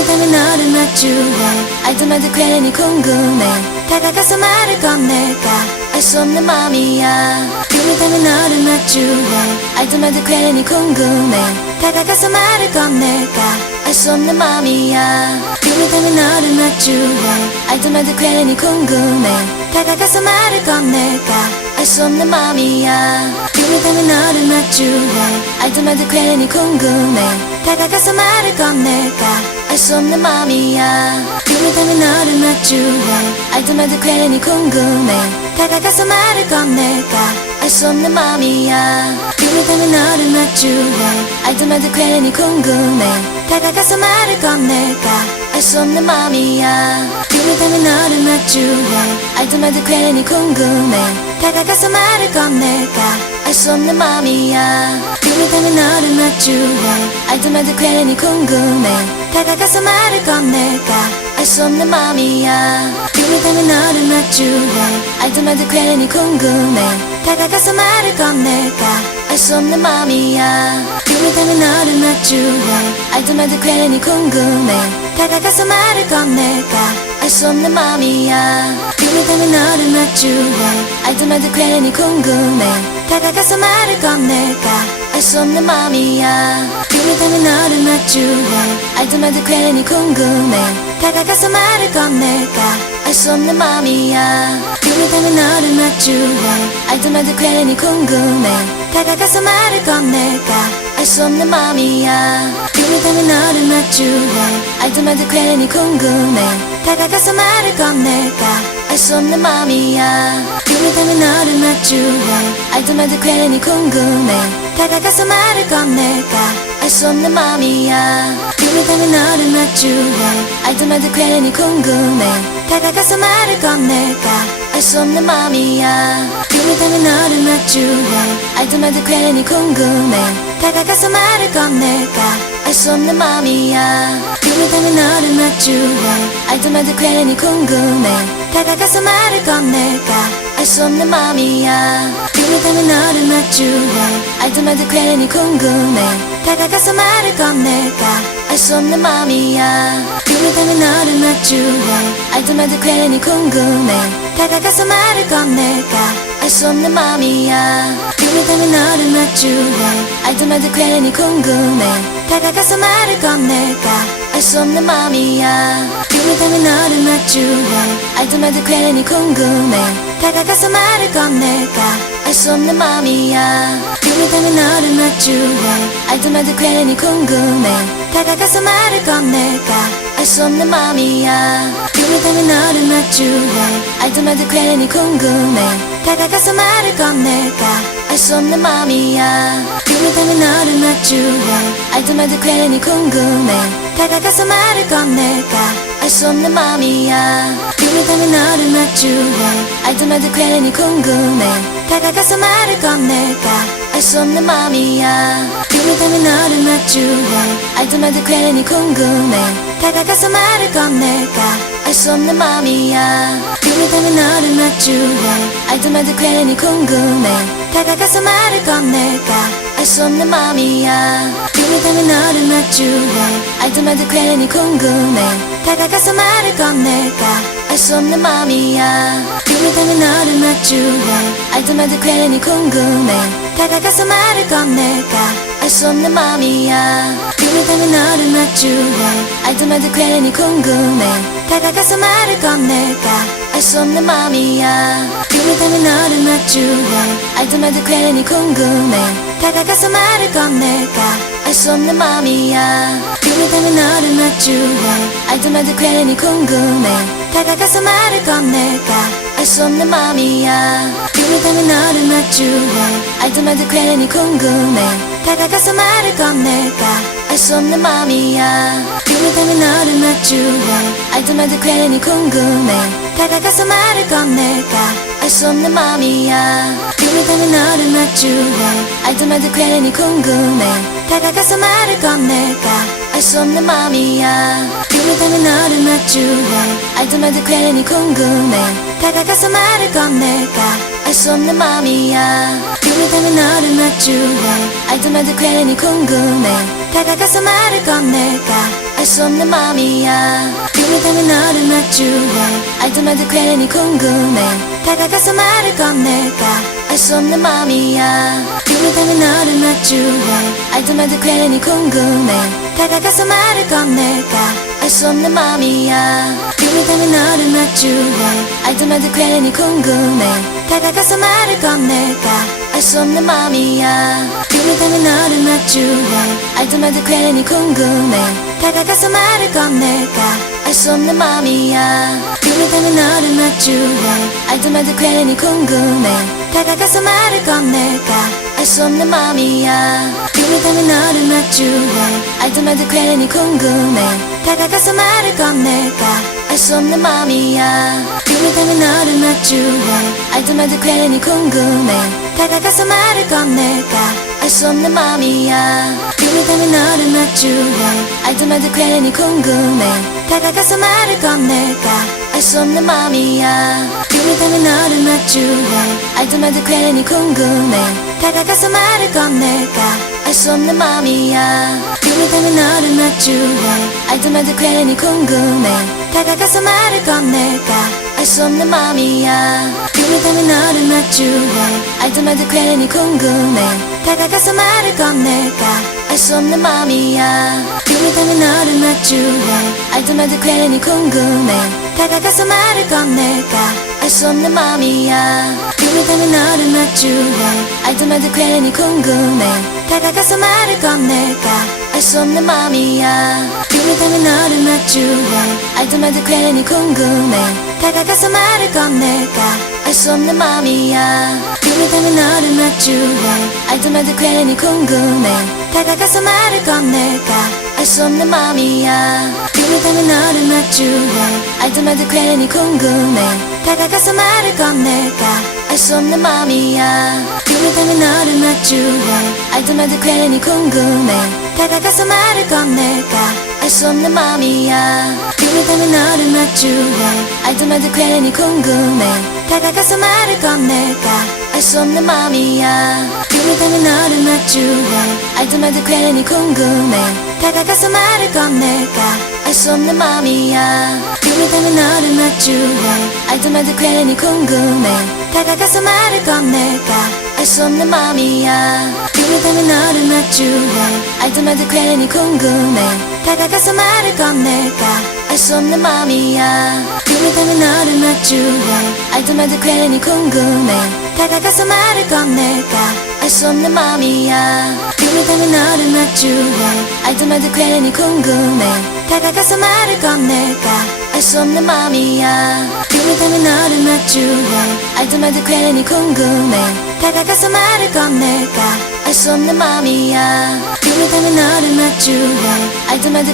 꿈이 되면 너를 마주해 알도 말도 괜히 궁금해 다가가서 말을 건넬까 알 수 없는 맘이야 꿈이 되면 너를 마주해 알도 말도 괜히 궁금해 다가가서 말을 건넬까 알 수 없는 맘이야 꿈이 되면 너를 마주해 알도 말도 괜히 궁금해 다가가서 말을 건넬까 알 수 없는 맘이야 꿈이 되면 너를 마주해 알도 말도 괜히 궁금해 다가가서 말을 건넬까 알 수 없는 맘이야 꿈이 되면 너를 마주해 알도 말도 괜히 궁금해 다가가서 말을 건넬까 알 수 없는 맘이야 꿈이 되면 너를 마주해 알도 말도 괜히 궁금해 다가가서 말을 건넬까 알 수 없는 맘이야 꿈이 되면 너를 마주해 알도 말도 괜히 궁금해 다가가서 말을 건넬까 알 수 없는 맘이야 꿈이 되면 너를 마주해 알도 말도 괜히 궁금해 다가가서 말을 건넬까 알 수 없는 맘이야 꿈이 되면 너를 마주해 알도 말도 괜히 궁금해 다가가서 말을 건넬까 알 수 없는 맘이야 꿈이 되면 너를 마주해 알도 말도 괜히 궁금해 다가가서 말을 건넬까 알 수 없는 맘이야 꿈이 되면 너를 마주해 알도 말도 괜히 궁금해 다가가서 말을 건넬까 알 수 없는 맘이야 꿈이 되면 너를 마주해 알도 말도 괜히 궁금해 다가가서 말을 건넬까 알 수 없는 맘이야 꿈이 되면 너를 마주해 알도 말도 괜히 궁금해 다가가서 말을 건넬까 알 수 없는 맘이야 꿈이 되면 너를 마주해 알도 말도 괜히 궁금해 다가가서 말을 건넬까 알 수 없는 맘이야 꿈이 되면 너를 마주해 알도 말도 괜히 궁금해 다가가서 말을 건넬까 알 수 없는 맘이야 꿈이 되면 너를 마주해 알도 말도 괜히 궁금해 다가가서 말을 건넬까 알 수 없는 맘이야 꿈이 되면 너를 마주해 알도 말도 괜히 궁금해 다가가서 말을 건넬까 알 수 없는 맘이야 꿈이 되면 너를 마주해 알도 말도 괜히 궁금해 다가가서 말을 건넬까 알 수 없는 맘이야 꿈이 되면 너를 마주해 알도 말도 괜히 궁금해 다가가서 말을 건넬까 알 수 없는 맘이야 꿈이 되면 너를 마주해 알도 말도 괜히 궁금해 다가가서 말을 건넬까 알 수 없는 맘이야 꿈이 되면 너를 마주해 알도 말도 괜히 궁금해 다가가서 말을 건넬까 알 수 없는 맘이야 꿈이 되면 너를 마주해 알도 말도 괜히 궁금해 다가가서 말을 건넬까 알 수 없는 맘이야 꿈이 되면 너를 마주해 알도 말도 괜히 궁금해 다가가서 말을 건넬까 알 수 없는 맘이야 꿈이 되면 너를 마주해 알도 말도 괜히 궁금해 다가가서 말을 건넬까 알 수 없는 맘이야 꿈이 되면 너를 마주해 알도 말도 괜히 궁금해 다가가서 말을 건넬까 알 수 없는 맘이야 꿈이 되면 너를 마주해 알도 말도 괜히 궁금해 다가가서 말을 건넬까 알 수 없는 맘이야 꿈이 되면 너를 마주해 알도 말도 괜히 궁금해 다가가서 말을 건넬까 알 수 없는 맘이야 꿈이 되면 너를 마주해 알도 말도 괜히 궁금해 다가가서 말을 건넬까 알 수 없는 맘이야 꿈이 되면 너를 마주해 알도 말도 괜히 궁금해 다가가서 말을 건넬까 알 수 없는 맘이야 꿈이 되면 너를 마주해 알도 말도 괜히 궁금해 다가가서 말을 건넬까 알 수 없는 맘이야 꿈이 되면 너를 마주해 알도 말도 괜히 궁금해 다가가서 말을 건넬까 알 수 없는 맘이야 꿈이 되면 너를 마주해 알도 말도 괜히 궁금해 다가가서 말을 건넬까 알 수 없는 맘이야 꿈이 되면 너를 마주해 알도 말도 괜히 궁금해 다가가서 말을 건넬까 알 수 없는 맘이야 꿈이 되면 너를 마주해 알도 말도 괜히 궁금해 다가가서 말을 건넬까 알 수 없는 맘이야 꿈이 되면 너를 마주해 알도 말도 괜히 궁금해 다가가서 말을 건넬까 알 수 없는 맘이야 꿈이 되면 너를 마주해 알도 말도 괜히 궁금해 다가가서 말을 건넬까 알 수 없는 맘이야 꿈이 되면 너를 마주해 알도 말도 괜히 궁금해 다가가서 말을 건넬까 알 수 없는 맘이야 꿈이 되면 너를 마주해 알도 말도 괜히 궁금해 다가가서 말을 건넬까 알 수 없는 맘이야. 꿈을 타면 너를 마주해 알도 말도 괜히 궁금해 다가가서 말을 건넬까 알 수 없는 맘이야. 꿈을 타면 너를 마주해 알도 말도 괜히 궁금해 다가가서 말을 건넬까 알 수 없는 맘이야. 꿈을 타면 너를 마주해 알도 말도 괜히 궁금해 다가가서 말을 건넬까 알 수 없는 맘이야. 꿈을 타면 너를 마주해 알도 말도 괜히 궁금해 다가가서 말을 건넬까 알 수 없는 맘이야. 꿈을 타면 너를 마주해 알도 말도 괜히 궁금해 다가가서 말을 건넬까 알 수 없는 맘이야. 꿈을 타면 너를 마주해 알도 말도 괜히 궁금해 다가가서 말을 건넬까 알 수 없는 맘이야. 꿈을 타면 너를 마주해 알도 말도 괜히 궁금해 다가가서 말을 건넬까 알 수 없는 맘이야. 꿈을 타면 너를 마주해 알도 말도 괜히 궁금해 다가가서 말을 건넬까 알 수 없는 맘이야. 꿈을 타면 너를 마주해 알도 말도 괜히 궁금해 다가가서 말을 건넬까 알 수 없는 맘이야. 꿈을 타면 너를 마주해 알도 말도 괜히 궁금해 다가가서 말을 건넬까 알 수 없는 맘이야. 꿈을 타면 너를 마주해 알도 말도 괜히 궁금해 다가가서 말을 건넬까 알 수 없는 맘이야. 꿈을 타면 너를 마주해 알도 말도 괜히 궁금해 다가가서 말을 건넬까 알 수 없는 맘이야. 꿈을 타면 너를 마주해 알도 말도 괜히 궁금해 다가가서 말을 건넬까 알 수 없는 맘이야. 꿈을 타면 너를 마주해 알도 말도 괜히 궁금해 다가가서 말을 건넬까 알 수 없는 맘이야. 꿈을 타면 너를 마주해 알도 말도 괜히 궁금해 다가가서 말을 건넬까 알 수 없는 맘이야. 꿈을 타면 너를 마주해 알도 말도 괜히 궁금해 다가가서 말을 건넬까 알 수 없는 맘이야. 꿈을 타면 너를 마주해 알도 말도 괜히 궁금해 다가가서 말을 건넬까 알 수 없는 맘이야. 꿈을 타면 너를 마주해 알도 말도 괜히 궁금해 다가가서 말을 건넬까 알 수 없는 맘이야. 꿈을 타면 너를 마주해 알도 말도 괜히 궁금해 다가가서 말을 건넬까 알 수 없는 맘이야. 꿈을 타면 너를 마주해 알도 말도 괜히 궁금해 다가가서 말을 건넬까 알 수 없는 맘이야. 꿈을 타면 너를 마주해 알도 말도 괜히 궁금해 다가가서 말을 건넬까 알 수 없는 맘이야. 꿈을 타면 너를 마주해 알도 말도 괜히 궁금해 다가가서 말을 건넬까 알 수 없는 맘이야. 꿈을 타면 너를 마주해 알도 말도 괜히 궁금해 다가가서 말을 건넬까 알 수 없는 맘이야. 꿈을 타면 너를 마주해 알도 말도 괜히 궁금해 다가가서 말을 건넬까 알 수 없는 맘이야. 꿈을 타면 너를 마주해 알도 말도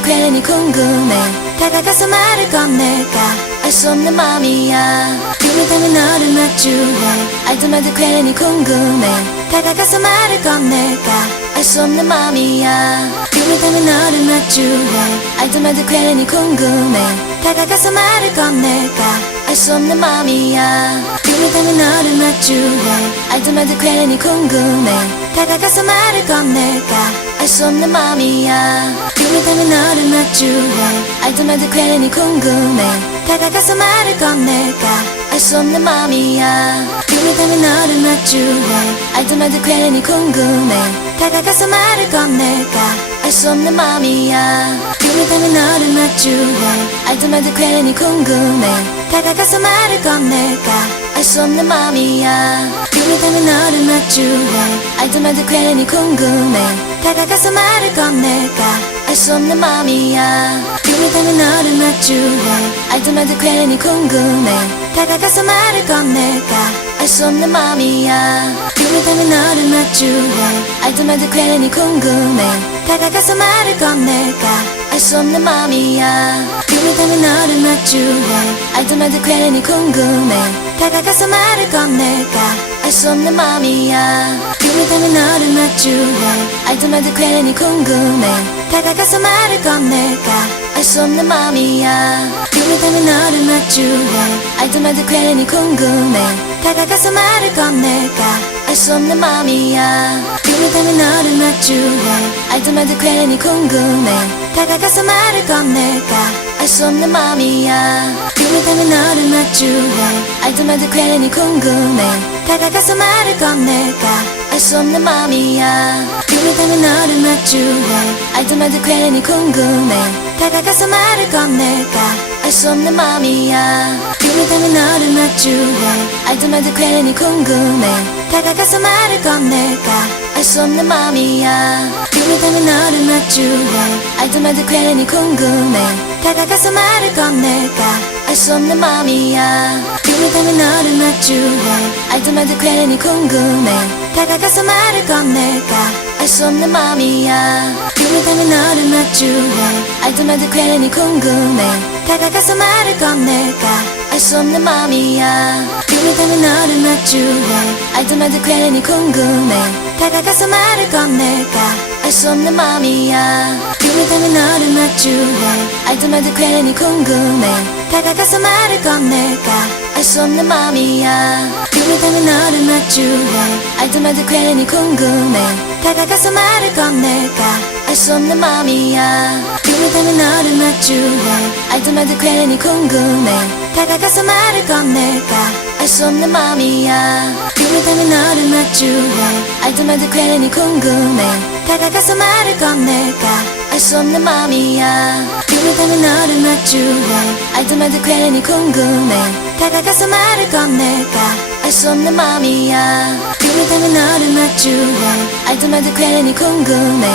괜히 궁금해 다가가서 말을 건넬까 알 수 없는 맘이야. 꿈을 타면 너를 마주해 알도 말도 괜히 궁금해 다가가서 말을 건넬까 알 수 없는 맘이야. 꿈을 타면 너를 마주해 알도 말도 괜히 궁금해 다가가서 말을 건넬까 알 수 없는 맘이야. 꿈을 타면 너를 마주해 알도 말도 괜히 궁금해 다가가서 말을 건넬까 알 수 없는 맘이야. 꿈을 타면 너를 마주해 알도 말도 괜히 궁금해 다가가서 말을 건넬까 알 수 없는 맘이야. 꿈을 타면 너를 마주해 알도 말도 괜히 궁금해 다가가서 말을 건넬까 알 수 없는 맘이야. 꿈을 타면 너를 마주해 알도 말도 괜히 궁금해 다가가서 말을 건넬까 알 수 없는 맘이야. 꿈을 타면 너를 마주해 알도 말도 괜히 궁금해 다가가서 말을 건넬까 알 수 없는 맘이야. 꿈을 타면 너를 마주해 알도 말도 괜히 궁금해 다가가서 말을 건넬까 알 수 없는 맘이야. 꿈을 타면 너를 마주해 알도 말도 괜히 궁금해 다가가서 말을 건넬까 알 수 없는 맘이야. 꿈을 타면 너를 마주해 알도 말도 괜히 궁금해 다가가서 말을 건넬까 알 수 없는 맘이야. 꿈을 타면 너를 마주해 알도 말도 괜히 궁금해 다가가서 말을 건넬까 알 수 없는 맘이야 꿈을 타면 너를 마주해 알도 말도 괜히 궁금해 다가가서 말을 건넬까 알 수 없는 맘이야 꿈을 타면 너를 마주해 알도 말도 괜히 궁금해 다가가서 말을 건넬까 알 수 없는 맘이야 꿈을 타면 너를 마주해 알도 말도 괜히 궁금해 다가가서 말을 건넬까 알 수 없는 맘이야 꿈을 타면 너를 마주해 알도 말도 괜히 궁금해 다가가서 말을 건넬까 알 수 없는 맘이야 꿈을 타면 너를 마주해 알도 말도 괜히 궁금해 다가가서 말을 건넬까 알 수 없는 맘이야 꿈을 타면 너를 마주해 알도 말도 괜히 궁금해 다가가서 말을 건넬까 알 수 없는 맘이야 꿈을 타면 너를 마주해 알도 말도 괜히 궁금해 다가가서 말을 건넬까 알 수 없는 맘이야 꿈을 타면 너를 마주해 알도 말도 괜히 궁금해 다가가서 말을 건넬까 알 수 없는 맘이야 꿈을 타면 너를 마주해 알도 말도 괜히 궁금해 다가가서 말을 건넬까 알 수 없는 맘이야 꿈을 타면 너를 마주해 알도 말도 괜히 궁금해 다가가서 말을 건넬까 알 수 없는 맘이야 꿈을 타면 너를 마주해 알도 말도 괜히 궁금해 다가가서 말을 건넬까 알 수 없는 맘이야 꿈을 타면 너를 마주해 알도 말도 괜히 궁금해 다가가서 말을 건넬까 알 수 없는 맘이야 꿈을 타면 너를 마주해 알도 말도 괜히 궁금해 다가가서 말을 건넬까 알 수 없는 맘이야 꿈을 타면 너를 마주해 알도 말도 괜히 궁금해 다가가서 말을 건넬까 알 수 없는 맘이야 꿈을 타면 너를 마주해 알도 말도 괜히 궁금해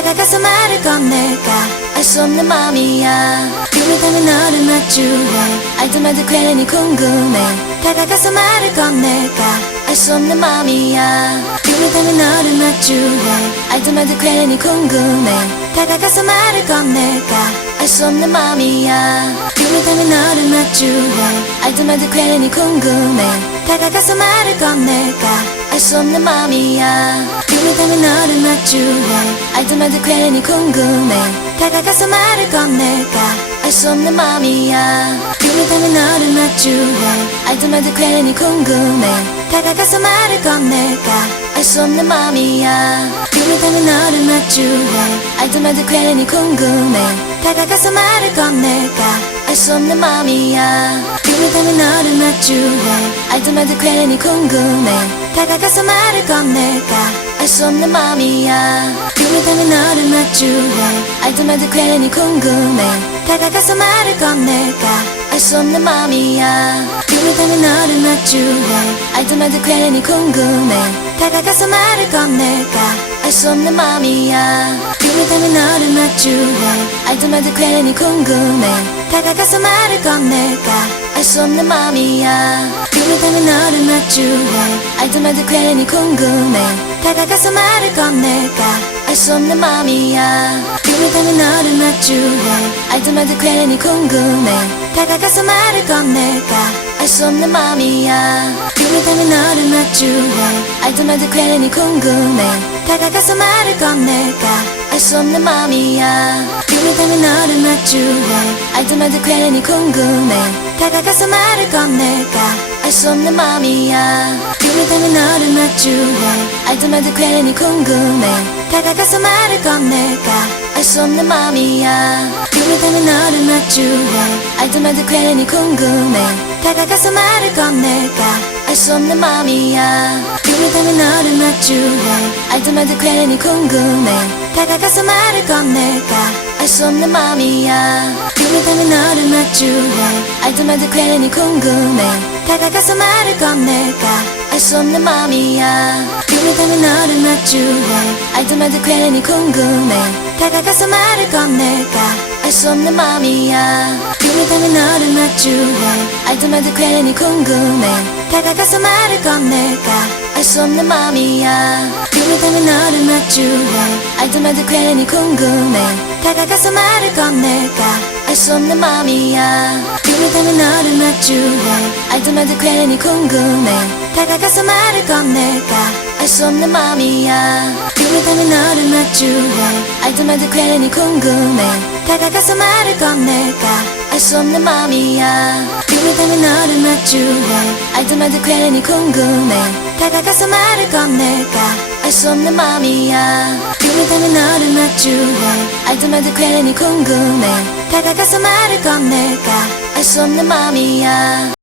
다가가서 말을 건넬까 알 수 없는 맘이야 꿈을 타면 너를 마주해 알도 말도 괜히 궁금해 다가가서 말을 건넬까 알 수 없는 맘이야 꿈을 타면 너를 마주해 알도 말도 괜히 궁금해 다가가서 말을 건넬까 알 수 없는 맘이야 꿈을 타면 너를 마주해 알도 말도 괜히 궁금해 다가가서 말을 건넬까 알 수 없는 맘이야 꿈을 타면 너를 마주해 알도 말도 괜히 궁금해 다가가서 말을 건넬까 알 수 없는 맘이야 꿈을 타면 너를 마주해 알도 말도 괜히 궁금해 다가가서 말을 건넬까 알 수 없는 맘이야 꿈을 타면 너를 마주해 알도 말도 괜히 궁금해 다가가서 말을 건넬까 알 수 없는 맘이야 꿈을 타면 너를 마주해 알도 말도 괜히 궁금해 다가가서 말을 건넬까 알 수 없는 맘이야 꿈을 타면 너를 마주해 알도 말도 괜히 궁금해 다가가서 말을 건넬까 알 수 없는 맘이야 꿈을 타면 너를 마주해 알도 말도 괜히 궁금해 다가가서 말을 건넬까 알 수 없는 맘이야 꿈을 타면 너를 마주해 알도 말도 괜히 궁금해 다가가서 말을 건넬까 알 수 없는 맘이야 꿈을 타면 너를 마주해 알도 말도 괜히 궁금해 다가가서 말을 건넬까 알 수 없는 맘이야 꿈을 타면 너를 마주해 알도 말도 괜히 궁금해 다가가서 말을 건넬까 알 수 없는 맘이야 꿈을 타면 너를 마주해 알도 말도 괜히 궁금해 다가가서 말을 건넬까 알 수 없는 맘이야 꿈을 타면 너를 마주해 알도 말도 괜히 궁금해 다가가서 말을 건넬까 알 수 없는 맘이야 꿈을 타면 너를 마주해 알도 말도 괜히 궁금해 다가가서 말을 건넬까 알 수 없는 맘이야 꿈을 타면 너를 마주해 알도 말도 괜히 궁금해 다가가서 말을 건넬까 알 수 없는 맘이야 꿈을 타면 너를 마주해 알도 말도 괜히 궁금해 다가가서 말을 건넬까 알 수 없는 맘이야 꿈을 타면 너를 마주해 알도 말도 괜히 궁금해 다가가서 말을 건넬까 알 수 없는 맘이야 꿈을 타면 너를 마주해 알도 말도 괜히 궁금해 다가가서 말을 건넬까 알 수 없는 맘이야 꿈을 타면 너를 마주해 알도 말도 괜히 궁금해 다가가서 말을 건넬까 알 수 없는 맘이야 꿈을 타면 너를 마주해 알도 말도 괜히 궁금해 다가가서 말을 건넬까 알 수 없는 맘이야 꿈을 타면 너를 마주해 알도 말도 괜히 궁금해 다가가서 말을 건넬까 알 수 없는 맘이야 꿈을 타면 너를 마주해 알도 말도 괜히 궁금해 다가가서 말을 건넬까 알 수 없는 맘이야 꿈을 타면 너를 마주해 알도 말도 괜히 궁금해 다가가서 말을 건넬까 알 수 없는 맘이야 꿈을 타면 너를 마주해 알도 말도 괜히 궁금해 다가가서 말을 건넬까 알 수 없는 맘이야